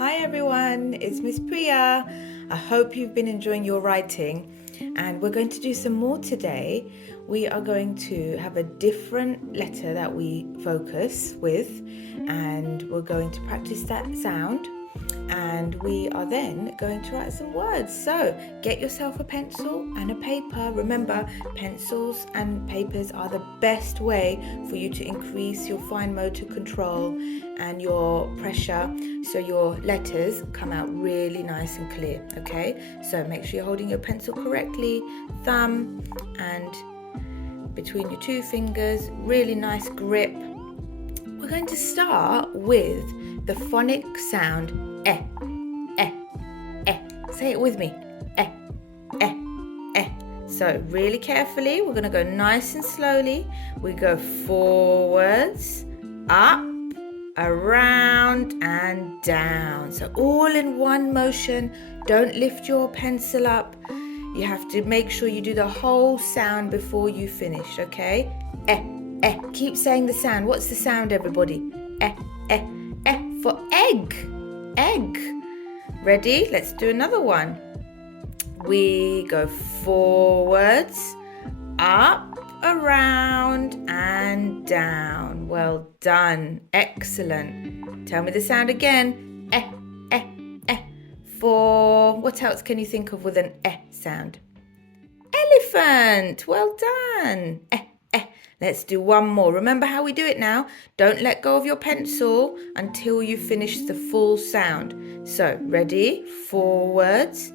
Hi everyone, it's Miss Priya. I hope you've been enjoying your writing, and we're going to do some more today. We are going to have a different letter that we focus with, and we're going to practice that sound, and we are then going to write some words. So get yourself a pencil and a paper. Remember, pencils and papers are the best way for you to increase your fine motor control and your pressure, so your letters come out really nice and clear. Okay, so make sure you're holding your pencil correctly, thumb and between your two fingers, really nice grip. We're going to start with the phonic sound eh, eh, eh. Say it with me, eh, eh, eh. So really carefully, we're going to go nice and slowly. We go forwards, up, around and down. So all in one motion. Don't lift your pencil up. You have to make sure you do the whole sound before you finish, okay? Eh, eh. Keep saying the sound. What's the sound, everybody? Eh, eh, eh for egg. Egg. Ready? Let's do another one. We go forwards, up, around and down. Well done. Excellent. Tell me the sound again. Eh, eh, eh. For what else can you think of with an eh sound? Elephant. Well done. Eh, eh. Let's do one more. Remember how we do it now. Don't let go of your pencil until you finish the full sound. So, ready? Forwards,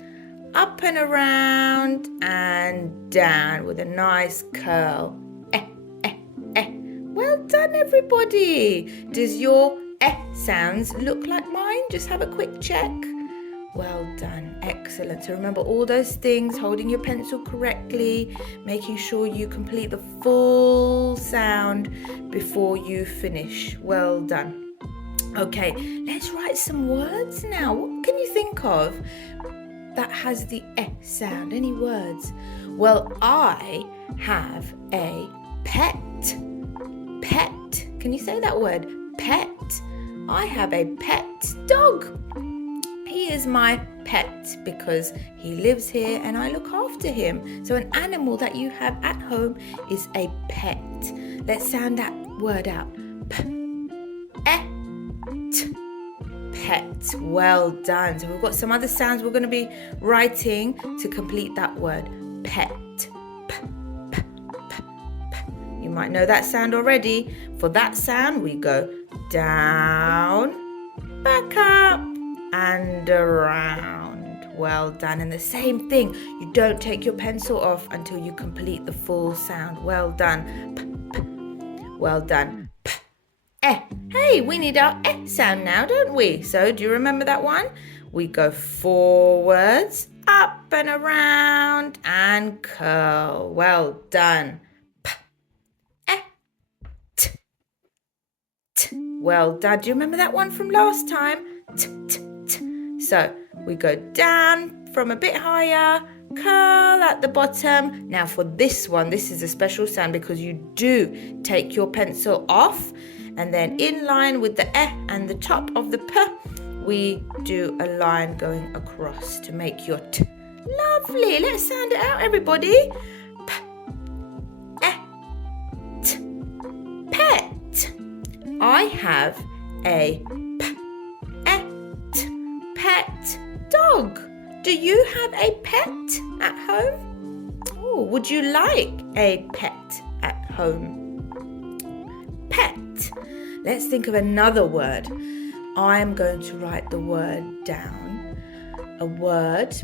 up and around and down with a nice curl. Eh, eh, eh. Well done, everybody. Does your eh sounds look like mine? Just have a quick check. Well done. Excellent. So remember all those things, holding your pencil correctly, making sure you complete the full sound before you finish. Well done. Okay, let's write some words now. What can you think of that has the eh sound? Any words? Well, I have a pet. Pet. Can you say that word? Pet. I have a pet dog. He is my pet because he lives here and I look after him. So an animal that you have at home is a pet. Let's sound that word out. Pet. Well done. So we've got some other sounds we're going to be writing to complete that word. Pet. You might know that sound already. For that sound, we go down, back up, and around. Well done. And the same thing, you don't take your pencil off until you complete the full sound. Well done. Well done. Eh. Hey, we need our eh sound now, don't we? So do you remember that one? We go forwards, up and around and curl. Well done. Eh. T. T. Well done. Do you remember that one from last time? T, t, t. So we go down from a bit higher, curl at the bottom. Now for this one, this is a special sound because you do take your pencil off, and then in line with the eh and the top of the p, we do a line going across to make your t. Lovely. Let's sound it out, everybody. P, eh, t. Pet. I have a pet dog. Do you have a pet at home? Oh, would you like a pet at home? Pet. Let's think of another word. I'm going to write the word down. A word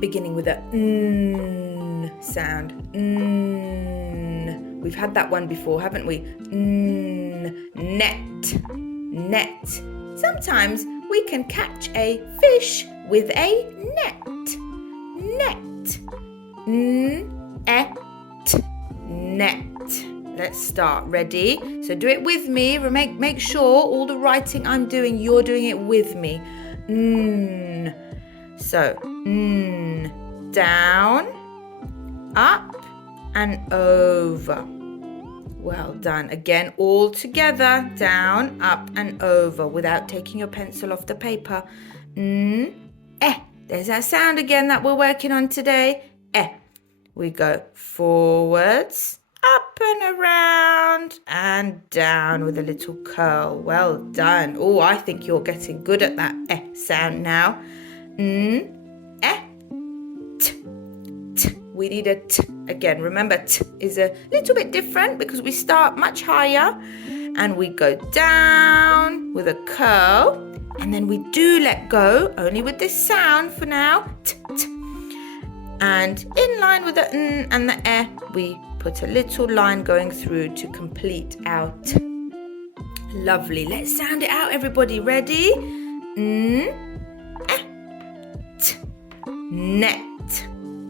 beginning with a n sound. N. We've had that one before, haven't we? N. Net. Net. Sometimes we can catch a fish with a net. Net. N-et. Net. Let's start. Ready? So do it with me. Make sure all the writing I'm doing, you're doing it with me. N. So, n. Down, up and over. Well done. Again, all together, down, up and over without taking your pencil off the paper. There's that sound again that we're working on today. We go forwards, up and around and down with a little curl. Well done. Oh, I think you're getting good at that sound now. T, t. We need a t again. Remember, t is a little bit different because we start much higher and we go down with a curl and then we do let go, only with this sound for now. T, t. And in line with the n and the we put a little line going through to complete our t. Lovely. Let's sound it out, everybody. Ready? N, t, net.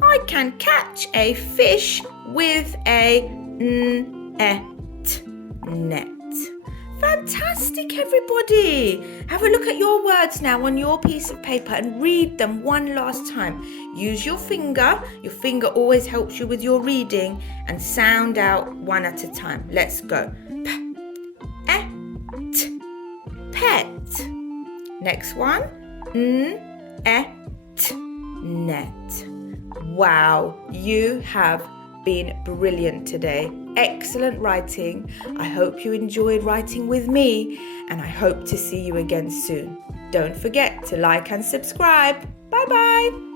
I can catch a fish with a net. Net. Fantastic, everybody. Have a look at your words now on your piece of paper and read them one last time. Use your finger. Your finger always helps you with your reading, and sound out one at a time. Let's go. P, t, pet. Next one. Net. Wow, you have been brilliant today. Excellent writing. I hope you enjoyed writing with me, and I hope to see you again soon. Don't forget to like and subscribe. Bye-bye.